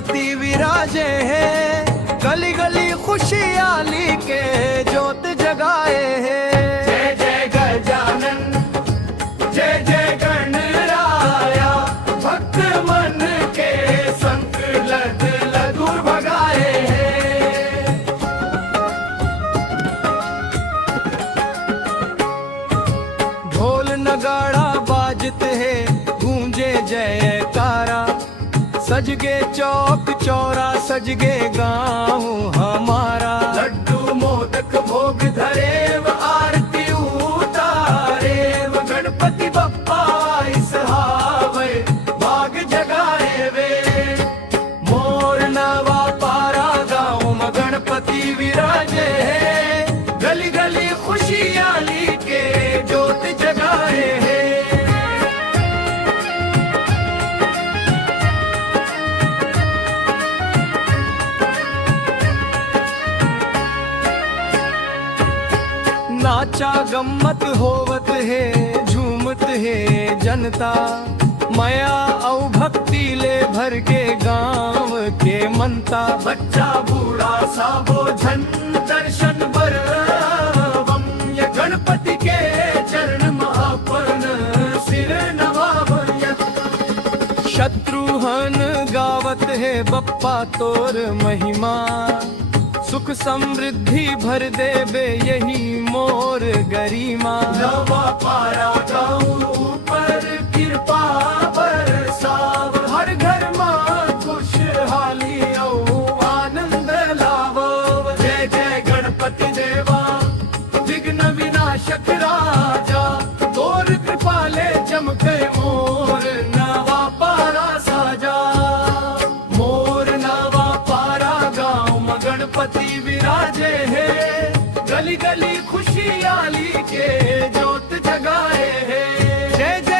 ज्योति विराजे हैं, गली गली खुशहाली के ज्योत जगाए हैं। जय जय गजानन, जय जय गणराया, भक्त मन के संकट दूर भगाए हैं। ढोल नगाड़ा बाजते हैं, गूंजे जयकारा, सज गे चौक चौरा, सज गे गाँव हमारा। लड्डू मोदक भोग धरे व आरती उतारे व गणपति बप्पा इस हावे भाग जगाए वे। मोर नवा पारा गाँव में गणपति विराजे हैं, गली गली खुशहाली के ज्योत जगाए हैं। नाचा गम्मत होवत है, झूमत है जनता, माया औ भक्ति ले भर के गाँव के मनता। बच्चा बूढ़ा साबो झन दर्शन बरवम, ये गणपति के चरण महापन सिर नवावयत। शत्रुघ्न गावत है बप्पा तोर महिमा, सुख समृद्धि भर देवे यही मोर गरिमा। नवा पारा गाँव ऊपर कृपा बरसाव, हर घर में खुशहाली औ आनंद लावो। जय जय गणपति देवा, विघ्न विनाशक राजा, तोर कृपा ले चमके मोर नवा पारा साजा। मोर नवा पारा गाँव में गणपति विराजे हैं, गली गली खुशहाली के ज्योत जगाए हैं। जय जय